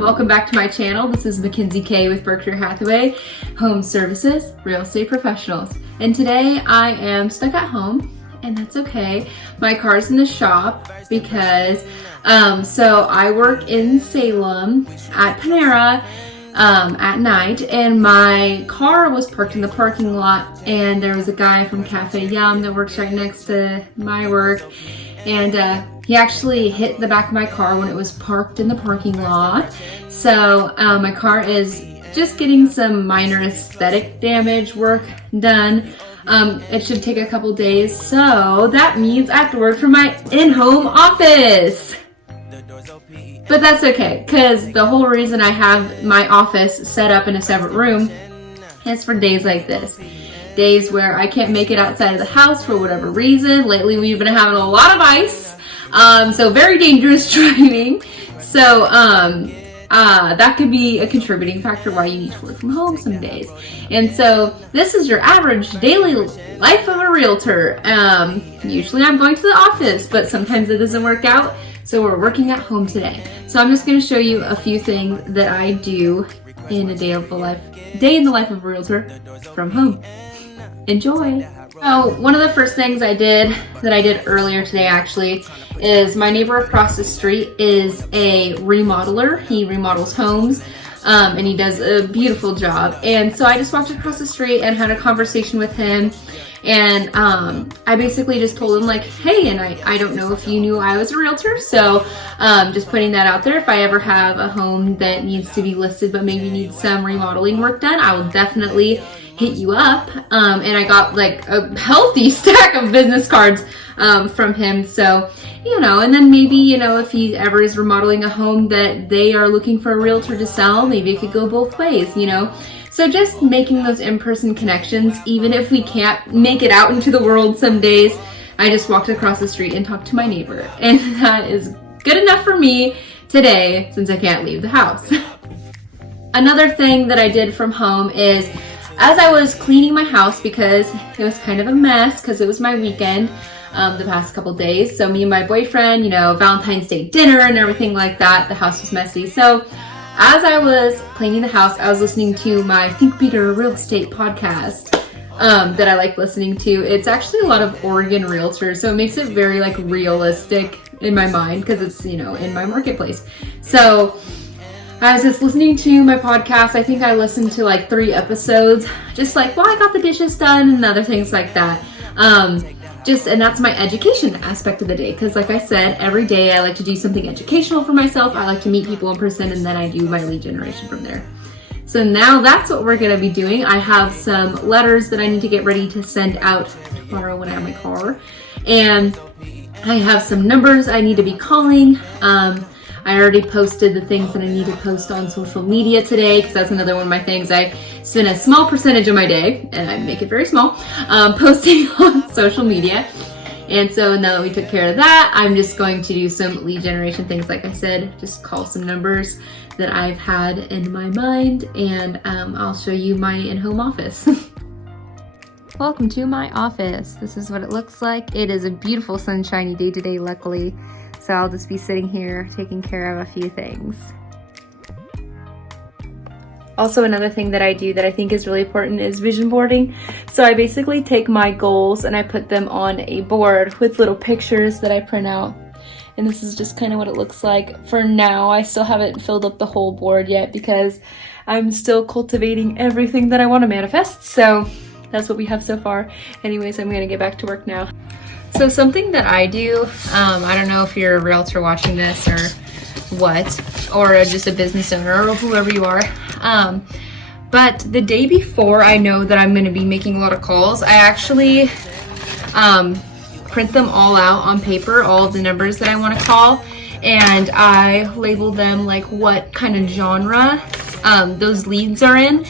and welcome back to my channel. This is Mackenzie K with Berkshire Hathaway Home Services, Real Estate Professionals. And today I am stuck at home, and that's okay. My car's in the shop because, so I work in Salem at Panera at night, and my car was parked in the parking lot, and there was a guy from Cafe Yum that works right next to my work, and he actually hit the back of my car when it was parked in the parking lot. So my car is just getting some minor aesthetic damage work done. It should take a couple days, so that means I have to work from my in-home office. But that's okay, because the whole reason I have my office set up in a separate room is for days like this. Days where I can't make it outside of the house for whatever reason. Lately we've been having a lot of ice, so very dangerous driving. So that could be a contributing factor why you need to work from home some days. And so this is your average daily life of a realtor. Usually I'm going to the office, but sometimes it doesn't work out. So we're working at home today. So I'm just going to show you a few things that I do in a day in the life of a realtor from home. Enjoy. So one of the first things I did earlier today actually is my neighbor across the street is a remodeler. He remodels homes and he does a beautiful job. And so I just walked across the street and had a conversation with him. And I basically just told him like, hey, and I don't know if you knew I was a realtor, so just putting that out there. If I ever have a home that needs to be listed but maybe needs some remodeling work done, I will definitely hit you up. And I got like a healthy stack of business cards from him. So, you know, and then maybe, you know, if he ever is remodeling a home that they are looking for a realtor to sell, maybe it could go both ways, you know. So just making those in-person connections, even if we can't make it out into the world some days. I just walked across the street and talked to my neighbor, and that is good enough for me today since I can't leave the house. Another thing that I did from home is, as I was cleaning my house, because it was kind of a mess because it was my weekend the past couple days. So me and my boyfriend, you know, Valentine's Day dinner and everything like that, the house was messy. So as I was cleaning the house, I was listening to my Think Bigger Real Estate podcast that I like listening to. It's actually a lot of Oregon realtors, so it makes it very like realistic in my mind because it's, you know, in my marketplace. So I was just listening to my podcast. I think I listened to like 3 episodes, just like, well, I got the dishes done and other things like that. And that's my education aspect of the day, because like I said, every day I like to do something educational for myself. I like to meet people in person, and then I do my lead generation from there. So now that's what we're going to be doing. I have some letters that I need to get ready to send out tomorrow when I have my car, and I have some numbers I need to be calling. I already posted the things that I need to post on social media today, because that's another one of my things. I spend a small percentage of my day, and I make it very small, posting on social media. And so now that we took care of that, I'm just going to do some lead generation things. Like I said, just call some numbers that I've had in my mind, and I'll show you my in-home office. Welcome to my office. This is what it looks like. It is a beautiful sunshiny day today, luckily. So I'll just be sitting here taking care of a few things. Also, another thing that I do that I think is really important is vision boarding. So I basically take my goals and I put them on a board with little pictures that I print out. And this is just kind of what it looks like for now. I still haven't filled up the whole board yet because I'm still cultivating everything that I want to manifest. So that's what we have so far. Anyways, I'm going to get back to work now. So something that I do, I don't know if you're a realtor watching this or what, or just a business owner or whoever you are, but the day before I know that I'm going to be making a lot of calls, I actually print them all out on paper, all of the numbers that I want to call, and I label them like what kind of genre those leads are in.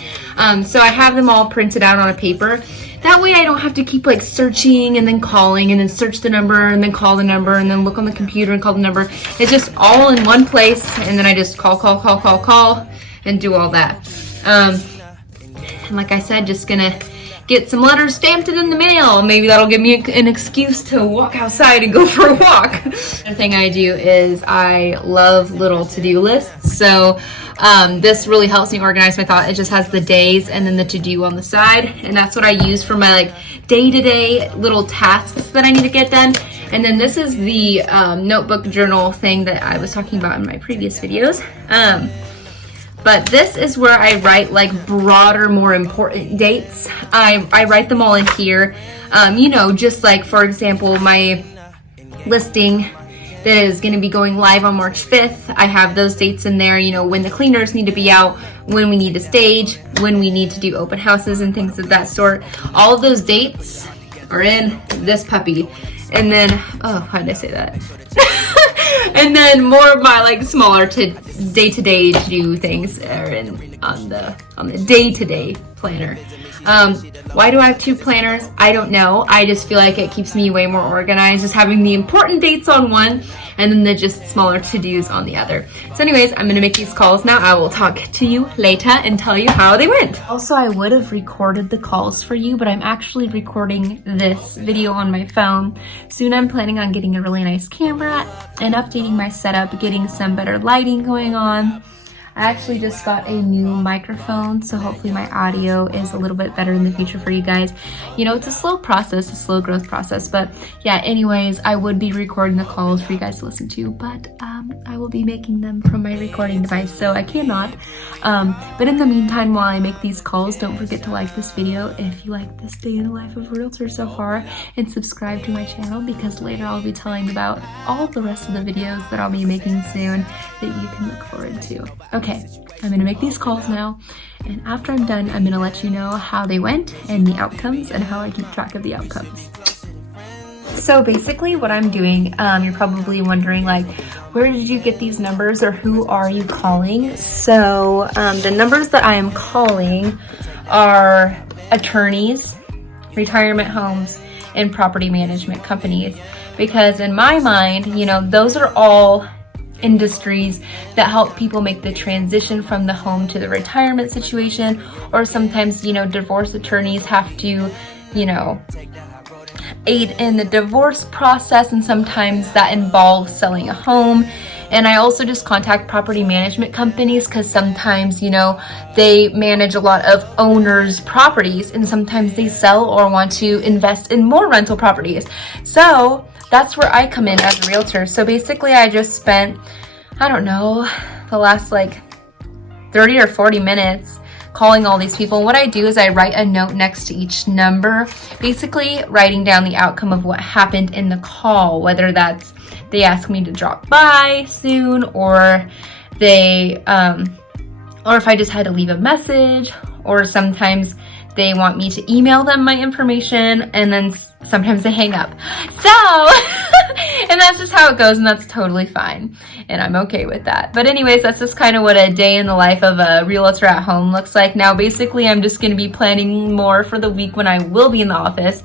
So I have them all printed out on a paper. That way I don't have to keep like searching and then calling and then search the number and then call the number and then look on the computer and call the number. It's just all in one place, and then I just call and do all that. And like I said, just gonna get some letters stamped and in the mail. Maybe that'll give me an excuse to walk outside and go for a walk. Another thing I do is I love little to-do lists. So this really helps me organize my thought. It just has the days and then the to-do on the side. And that's what I use for my like day-to-day little tasks that I need to get done. And then this is the notebook journal thing that I was talking about in my previous videos. But this is where I write like broader, more important dates. I write them all in here. You know, just like, for example, my listing that is going to be going live on March 5th. I have those dates in there, you know, when the cleaners need to be out, when we need to stage, when we need to do open houses and things of that sort. All of those dates are in this puppy. And then, oh, how did I say that? And then more of my like smaller day-to-day to do things are on the day-to-day planner. Why do I have 2 planners? I don't know. I just feel like it keeps me way more organized, just having the important dates on one and then the just smaller to-dos on the other. So anyways, I'm gonna make these calls now. I will talk to you later and tell you how they went. Also, I would have recorded the calls for you, but I'm actually recording this video on my phone. Soon I'm planning on getting a really nice camera and updating my setup, getting some better lighting going on. I actually just got a new microphone, so hopefully my audio is a little bit better in the future for you guys. You know, it's a slow process, a slow growth process, but yeah, anyways, I would be recording the calls for you guys to listen to, but I will be making them from my recording device, so I cannot. But in the meantime, while I make these calls, don't forget to like this video if you like this day in the life of a realtor so far, and subscribe to my channel because later I'll be telling about all the rest of the videos that I'll be making soon that you can look forward to. Okay, I'm gonna make these calls now, and after I'm done, I'm gonna let you know how they went and the outcomes and how I keep track of the outcomes. So basically what I'm doing, you're probably wondering like, where did you get these numbers or who are you calling? So the numbers that I am calling are attorneys, retirement homes, and property management companies, because in my mind, you know, those are all industries that help people make the transition from the home to the retirement situation, or sometimes, you know, divorce attorneys have to, you know, aid in the divorce process, and sometimes that involves selling a home. And I also just contact property management companies because sometimes, you know, they manage a lot of owners' properties and sometimes they sell or want to invest in more rental properties. So that's where I come in as a realtor. So basically I just spent, I don't know, the last like 30 or 40 minutes calling all these people. And what I do is I write a note next to each number, basically writing down the outcome of what happened in the call, whether that's they ask me to drop by soon, or they, or if I just had to leave a message, or sometimes they want me to email them my information, and then sometimes they hang up. So, and that's just how it goes, and that's totally fine. And I'm okay with that. But anyways, that's just kind of what a day in the life of a realtor at home looks like. Now, basically, I'm just going to be planning more for the week when I will be in the office.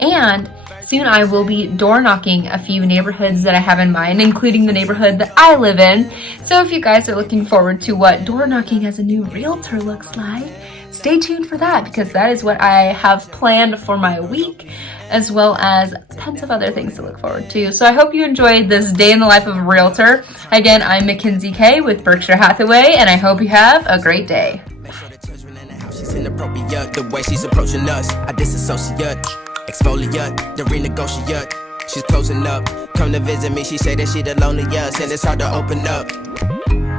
And soon I will be door knocking a few neighborhoods that I have in mind, including the neighborhood that I live in. So if you guys are looking forward to what door knocking as a new realtor looks like, stay tuned for that, because that is what I have planned for my week, as well as tons of other things to look forward to. So I hope you enjoyed this day in the life of a realtor. Again, I'm Mackenzie K with Berkshire Hathaway, and I hope you have a great day. She's inappropriate, the way she's approaching us. I disassociate, exfoliate, the renegotiate. She's closing up, come to visit me. She say that she the loneliest, and it's hard to open up.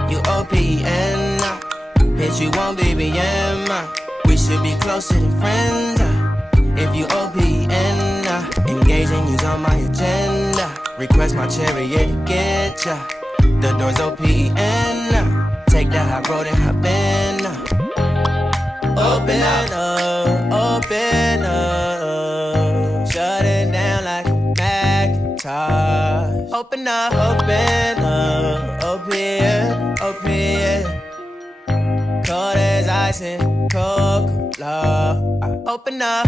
You OPN, hit you on BBM. We should be closer than friends. If you OPN, engaging you's on my agenda. Request my chariot to get ya. The door's OPN. Take that high road and hop in. Open up, open up. Shut it down like a Macintosh. Open up, open. Cold as ice and Coca-Cola. Open up.